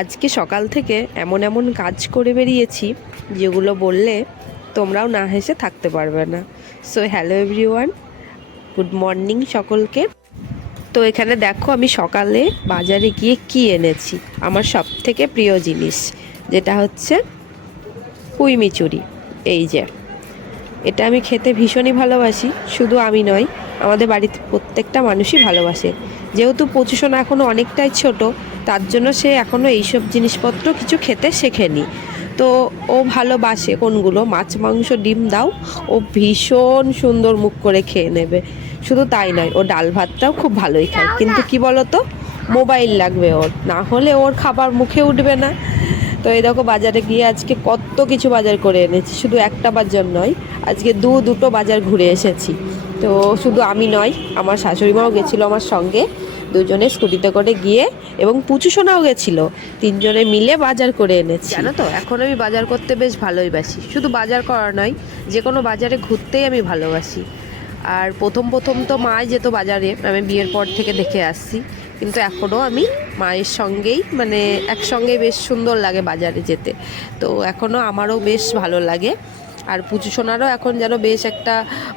আজকে সকাল থেকে এমন এমন কাজ করে বেরিয়েছি যেগুলো বললে তোমরাও না হেসে থাকতে পারবে না। So hello everyone, good morning সকলকে। তো এখানে দেখো আমি সকালে বাজারে গিয়ে কি এনেছি, আমার সব থেকে প্রিয় জিনিস যেটা হচ্ছে পুঁই মিচুরি। এই যে এটা আমি খেতে ভীষণই ভালোবাসি, শুধু আমি নয়, আমাদের বাড়িতে প্রত্যেকটা মানুষই ভালোবাসে। যেহেতু পচুসোনা এখনও অনেকটাই ছোট, তার জন্য সে এখনও এইসব জিনিসপত্র কিছু খেতে শেখেনি। তো ও ভালোবাসে কোনগুলো, মাছ মাংস ডিম দাও ও ভীষণ সুন্দর মুখ করে খেয়ে নেবে। শুধু তাই নয়, ও ডাল ভাতটাও খুব ভালোই খায়, কিন্তু কি বলতো, মোবাইল লাগবে ওর, না হলে ওর খাবার মুখে উঠবে না। তো এই দেখো বাজারে গিয়ে আজকে কত কিছু বাজার করে এনেছি, শুধু একটা বাজার নয়, আজকে দুটো বাজার ঘুরে এসেছি। তো শুধু আমি নয়, আমার শাশুড়িমাও গেছিলো আমার সঙ্গে, দুজনে স্কুটিতে করে গিয়ে, এবং পুচু সোনাও গেছিলো, তিনজনে মিলে বাজার করে এনেছি। জানো তো, এখন আমি বাজার করতে বেশ ভালোই বাসি, শুধু বাজার করা নয়, যে কোনো বাজারে ঘুরতেই আমি ভালোবাসি। আর প্রথম তো মাই যেত বাজারে, আমি বিয়ের পর থেকে দেখে আসছি, কিন্তু এখনও আমি মায়ের সঙ্গেই, মানে একসঙ্গে বেশ সুন্দর লাগে বাজারে যেতে। তো এখনও আমারও বেশ ভালো লাগে। আর পুচু সোনারও এখন যেন বেশ একটা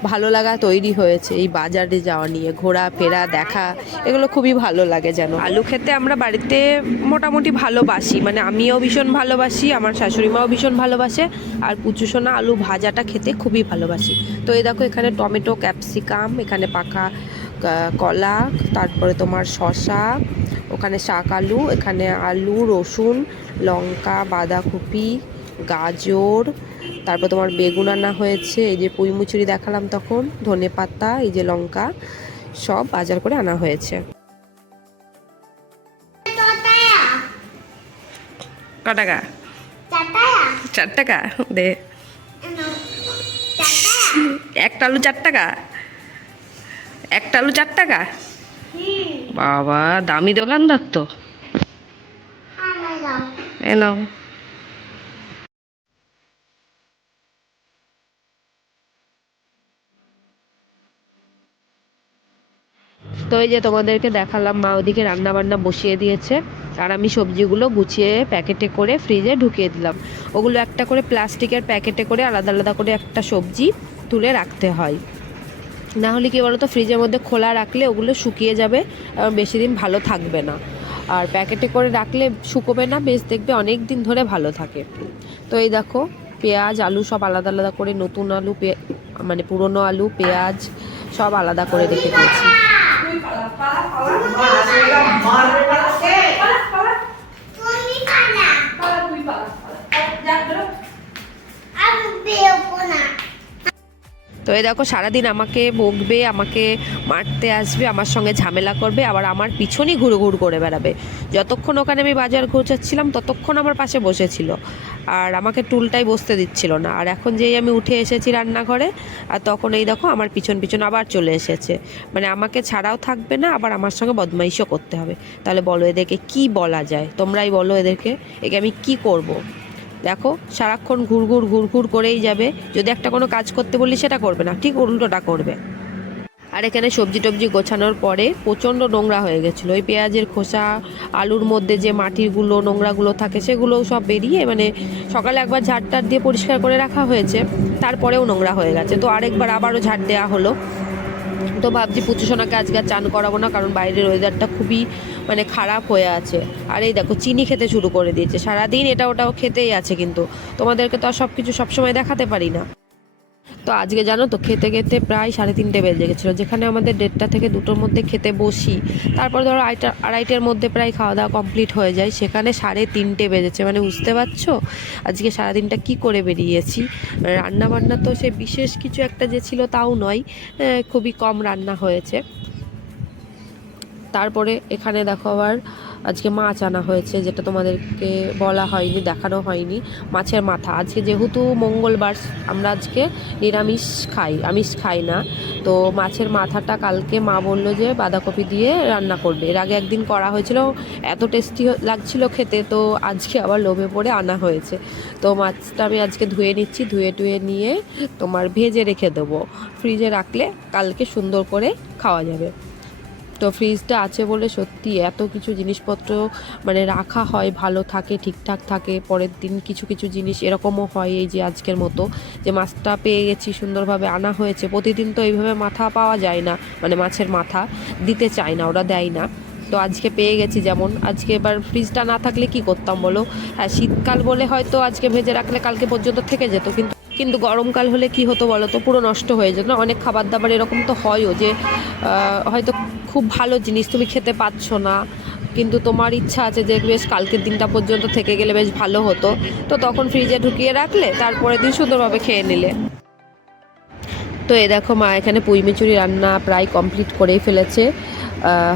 ভালো লাগা তৈরি হয়েছে এই বাজারে যাওয়া নিয়ে, ঘোরা ফেরা দেখা, এগুলো খুবই ভালো লাগে যেন। আলু খেতে আমরা বাড়িতে মোটামুটি ভালোবাসি, মানে আমিও ভীষণ ভালোবাসি, আমার শাশুড়িমাও ভীষণ ভালোবাসে, আর পুচু সোনা আলু ভাজাটা খেতে খুবই ভালোবাসি। তো এই দেখো এখানে টমেটো, ক্যাপসিকাম, এখানে পাকা কলা, তারপরে তোমার শসা, ওখানে শাক আলু, এখানে আলু, রসুন, লঙ্কা, বাঁধাকপি, গাজর, তারপর তোমার বেগুন আনা হয়েছে, এই যে পুঁই মুচুরি দেখালাম তখন, ধনে পাতা, এই যে লঙ্কা, সব বাজার করে আনা হয়েছে। ক টাকা? 4 টাকা দে। একটা আলু 4 টাকা? একটা আলু 4 টাকা? বাবা, দামি দোকানদার তো। এ নাও। তো এই যে তোমাদেরকে দেখালাম, মা ওদিকে রান্না বান্না বসিয়ে দিয়েছে, আর আমি সবজিগুলো গুছিয়ে প্যাকেটে করে ফ্রিজে ঢুকিয়ে দিলাম। ওগুলো একটা করে প্লাস্টিকের প্যাকেটে করে আলাদা আলাদা করে একটা সবজি তুলে রাখতে হয়, না হলে কি বলতো, ফ্রিজের মধ্যে খোলা রাখলে ওগুলো শুকিয়ে যাবে এবং বেশি দিন ভালো থাকবে না। আর প্যাকেটে করে রাখলে শুকোবে না, বেশ দেখবে অনেক দিন ধরে ভালো থাকে। তো এই দেখো পেঁয়াজ আলু সব আলাদা আলাদা করে, নতুন আলু, মানে পুরনো আলু, পেঁয়াজ সব আলাদা করে রেখে দিয়েছি। তো এই দেখো সারাদিন আমাকে বকবে, আমাকে মারতে আসবে, আমার সঙ্গে ঝামেলা করবে, আবার আমার পিছনই ঘুরঘুর করে বেড়াবে। যতক্ষণ ওখানে আমি বাজার গোছাচ্ছিলাম ততক্ষণ আমার পাশে বসেছিল, আর আমাকে টুলটাই বসতে দিচ্ছিল না। আর এখন যেই আমি উঠে এসেছি রান্নাঘরে, আর তখন এই দেখো আমার পিছন পিছন আবার চলে এসেছে, মানে আমাকে ছাড়াও থাকবে না, আবার আমার সঙ্গে বদমাইশও করতে হবে। তাহলে বলো এদেরকে কি বলা যায়, তোমরাই বলো এদেরকে, একে আমি কি করব। দেখো সারাক্ষণ ঘুরঘুর করেই যাবে, যদি একটা কোনো কাজ করতে বললি সেটা করবে না, ঠিক উল্টোটা করবে। আর এখানে সবজি টবজি গোছানোর পরে প্রচণ্ড নোংরা হয়ে গেছিলো, ওই পেঁয়াজের খোসা, আলুর মধ্যে যে মাটিরগুলো নোংরাগুলো থাকে সেগুলোও সব বেরিয়ে, মানে সকালে একবার ঝাড় টাড় দিয়ে পরিষ্কার করে রাখা হয়েছে, তারপরেও নোংরা হয়ে গেছে, তো আরেকবার আবারও ঝাড় দেওয়া হলো। তো ভাবছি পুচু সোনাকে আজকে আর চান করাবো না, কারণ বাইরের ওয়েদারটা খুবই মানে খারাপ হয়ে আছে। আর এই দেখো চিনি খেতে শুরু করে দিয়েছে, সারাদিন এটা ওটাও খেতেই আছে, কিন্তু তোমাদেরকে তো আর সব কিছু সবসময় দেখাতে পারি না। তো আজকে জানো তো, খেতে খেতে প্রায় 3:30 বেজে গেছিলো, যেখানে আমাদের 1:30 থেকে 2টোর মধ্যে খেতে বসি, তারপর ধরো 2:30-2:30 মধ্যে প্রায় খাওয়া দাওয়া কমপ্লিট হয়ে যায়, সেখানে 3:30 বেজেছে। মানে বুঝতে পারছো আজকে সারাদিনটা কি করে বেরিয়েছি। রান্না বান্না তো সে বিশেষ কিছু একটা যে ছিল তাও নয়, খুবই কম রান্না হয়েছে। তারপরে এখানে দেখো আবার আজকে মাছ আনা হয়েছে, যেটা তোমাদেরকে বলা হয়নি, দেখানো হয়নি, মাছের মাথা। আজকে যেহেতু মঙ্গলবার, আমরা আজকে নিরামিষ খাই, আমিষ খাই না। তো মাছের মাথাটা কালকে মা বললো যে বাঁধাকপি দিয়ে রান্না করবে, এর আগে একদিন করা হয়েছিল, এত টেস্টি লাগছিল খেতে, তো আজকে আবার লোভে পড়ে আনা হয়েছে। তো মাছটা আমি আজকে ধুয়ে নিচ্ছি, ধুয়ে নিয়ে তোমার ভেজে রেখে দেবো, ফ্রিজে রাখলে কালকে সুন্দর করে খাওয়া যাবে। তো ফ্রিজটা আছে বলে সত্যি এত কিছু জিনিসপত্র মানে রাখা হয়, ভালো থাকে, ঠিকঠাক থাকে। পরের দিন কিছু কিছু জিনিস এরকমও হয়, এই যে আজকের মতো যে মাছটা পেয়ে গেছি, সুন্দরভাবে আনা হয়েছে। প্রতিদিন তো এইভাবে মাথা পাওয়া যায় না, মানে মাছের মাথা দিতে চায় না, ওরা দেয় না। তো আজকে পেয়ে গেছি, যেমন আজকে এবার ফ্রিজটা না থাকলে কি করতাম বলো? হ্যাঁ, শীতকাল বলে হয়তো আজকে ভেজে রাখলে কালকে পর্যন্ত থেকে যেত, কিন্তু কিন্তু গরমকাল হলে কি হতো বলো তো, পুরো নষ্ট হয়ে যেত না। অনেক খাবার দাবার এরকম তো হয়ও যে হয়তো খুব ভালো জিনিস তুমি খেতে পাচ্ছ না, কিন্তু তোমার ইচ্ছা আছে যে বেশ কালকের দিনটা পর্যন্ত থেকে গেলে বেশ ভালো হতো, তো তখন ফ্রিজে ঢুকিয়ে রাখলে তারপরের দিন সুন্দরভাবে খেয়ে নিলে। তো এ দেখো মা এখানে পুঁই মিচুরি রান্না প্রায় কমপ্লিট করেই ফেলেছে,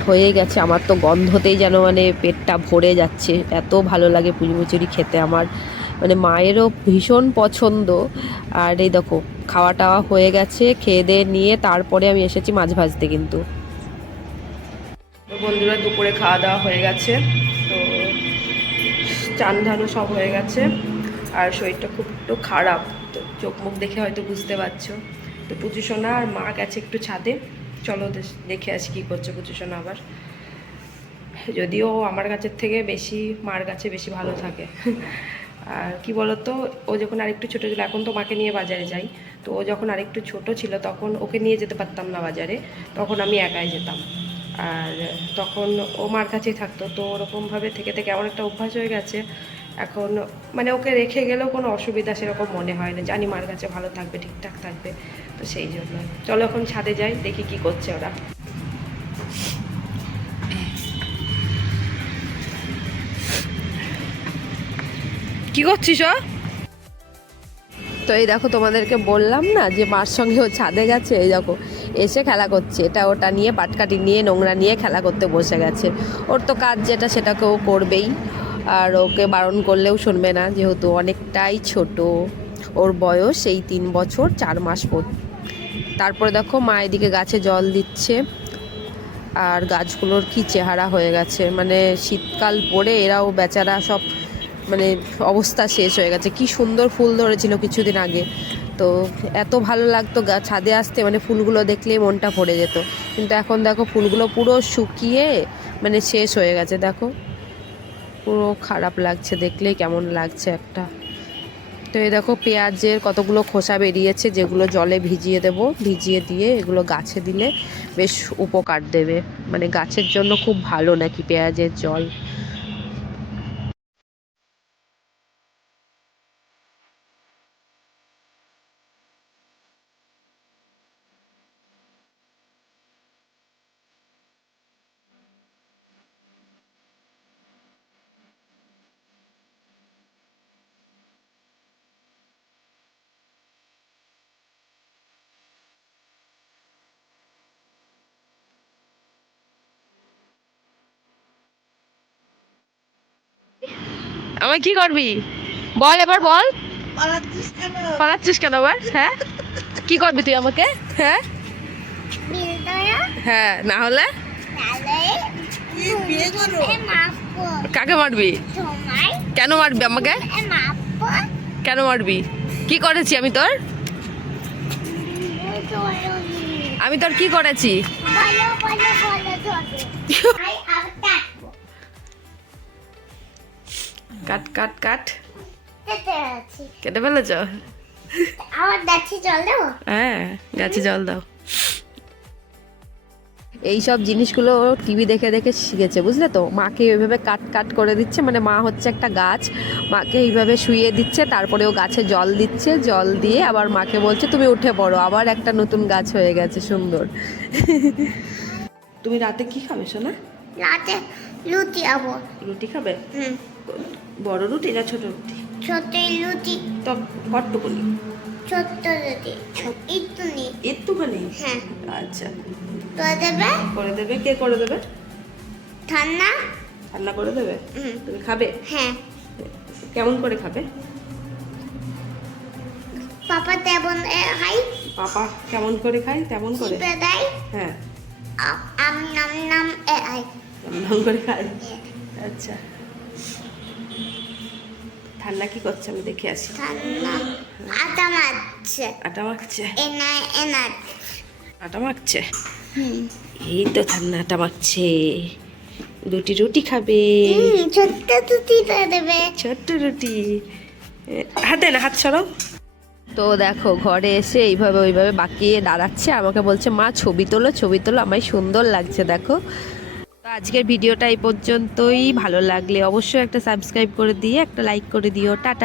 হয়ে গেছে। আমার তো গন্ধতেই যেন মানে পেটটা ভরে যাচ্ছে, এত ভালো লাগে পুঁই মিচুরি খেতে আমার, মানে মায়েরও ভীষণ পছন্দ। আর এই দেখো খাওয়া টাওয়া হয়ে গেছে, খেয়ে দিয়ে নিয়ে তারপরে আমি এসেছি মাছ ভাজতে। কিন্তু বন্ধুরা দুপুরে খাওয়া দাওয়া হয়ে গেছে, তো চান ধানও সব হয়ে গেছে, আর শরীরটা খুব একটু খারাপ, তো চোখ মুখ দেখে হয়তো বুঝতে পারছো। তো পুচু সোনা আর মা গেছে একটু ছাদে, চলো দেখে আসি কী করছে পুচু সোনা আবার। যদিও আমার গাছের থেকে বেশি মার গাছে বেশি ভালো থাকে। আর কি বলতো, ও যখন আরেকটু ছোটো ছিল, এখন তো মাকে নিয়ে বাজারে যাই, তো ও যখন আরেকটু ছোট ছিল তখন ওকে নিয়ে যেতে পারতাম না বাজারে, তখন আমি একাই যেতাম। আর তখন ও মার কাছেই থাকতো, তো ওরকমভাবে থেকে থেকে এমন একটা অভ্যাস হয়ে গেছে এখন, মানে ওকে রেখে গেলেও কোনো অসুবিধা সেরকম মনে হয় না, জানি মার কাছে ভালো থাকবে, ঠিকঠাক থাকবে। তো সেই জন্য চলো এখন ছাদে যাই, দেখি কি করছে ওরা। কি করছিস? তো এই দেখো তোমাদেরকে বললাম না যে মার সঙ্গে ও ছাদে গেছে, এই দেখো এসে খেলা করছে, এটা ওটা নিয়ে, পাটকাঠি নিয়ে, নোংরা নিয়ে খেলা করতে বসে গেছে। ওর তো কাজ যেটা সেটাকে ও করবেই, আর ওকে বারণ করলেও শুনবে না, যেহেতু অনেকটাই ছোট, ওর বয়স এই 3 বছর 4 মাস। তারপরে দেখো মা এদিকে গাছে জল দিচ্ছে, আর গাছগুলোর কি চেহারা হয়ে গেছে, মানে শীতকাল পড়ে এরাও বেচারা সব মানে অবস্থা শেষ হয়ে গেছে। কি সুন্দর ফুল ধরেছিল কিছুদিন আগে, তো এত ভালো লাগতো ছাদে আসতে, মানে ফুলগুলো দেখলেই মনটা ভরে যেত। কিন্তু এখন দেখো ফুলগুলো পুরো শুকিয়ে মানে শেষ হয়ে গেছে, দেখো পুরো খারাপ লাগছে দেখলেই, কেমন লাগছে একটা। তো এই দেখো পেঁয়াজের কতগুলো খোসা বেরিয়েছে, যেগুলো জলে ভিজিয়ে দেব, ভিজিয়ে দিয়ে এগুলো গাছে দিলে বেশ উপকার দেবে, মানে গাছের জন্য খুব ভালো নাকি পেঁয়াজের জল। আমায় কি করবি বল, এবার বল। পালাচ্ছিস কেন আবার? হ্যাঁ, কি করবি তুই আমাকে? হ্যাঁ হ্যাঁ, না হলে কাকে মারবি? কেন মারবি আমাকে? কেন মারবি? কি করেছি আমি তোর? আমি তোর কি করেছি? কাট কাট কাট, কেটে ফেলেছ? হ্যাঁ, গাছে জল দাও। এই সব জিনিসগুলো টিভি দেখে দেখে শিখেছে, বুঝলে তো। মাকে এইভাবে কাট কাট করে দিচ্ছে, মানে মা হচ্ছে একটা গাছ, মাকে এইভাবে শুইয়ে দিচ্ছে, তারপরে ও গাছে জল দিচ্ছে, জল দিয়ে আবার মাকে বলছে তুমি উঠে পড়ো, আবার একটা নতুন গাছ হয়ে গেছে সুন্দর। তুমি রাতে কি খাবে সোনা? রাতে লুচি খাবো। রুটি খাবে? বড় রুটি না ছোট রুটি? ছোট লুচি। তো কটটুকুনি? ছোট্ট লুচি একটুনি। একটুখানি? হ্যাঁ। আচ্ছা, তো দেবে? করে দেবে। কে করে দেবে? ঠান্ডা। রান্না করে দেবে? তুমি খাবে? হ্যাঁ। কেমন করে খাবে? পাপা তেমন খাই। পাপা কেমন করে খায় তেমন করে? চিপে দেয়। হ্যাঁ, আম নাম নাম আই কেমন করে খায়? আচ্ছা, ঠান্ডা কি করছে আমি দেখে আসি। ঠান্ডা আটা মারছে। আটা মাখছে? এনা এনা আটা মাখছে? এই তো ঠান্ডাটা মাখছে, দুটি রুটি খাবে, ছোট্ট তুতিটা দেবে। ছোট্ট রুটি। হাত দে না, হাত সরাও। তো দেখো ঘরে এসে এইভাবে ওইভাবে বাঁকিয়ে দাঁড়াচ্ছে, আমাকে বলছে মা ছবি তোলো ছবি তোলো, আমায় সুন্দর লাগছে দেখো। তো আজকের ভিডিওটা এই পর্যন্তই, ভালো লাগলে অবশ্যই একটা সাবস্ক্রাইব করে দিয়ে একটা লাইক করে দিও। টাটা।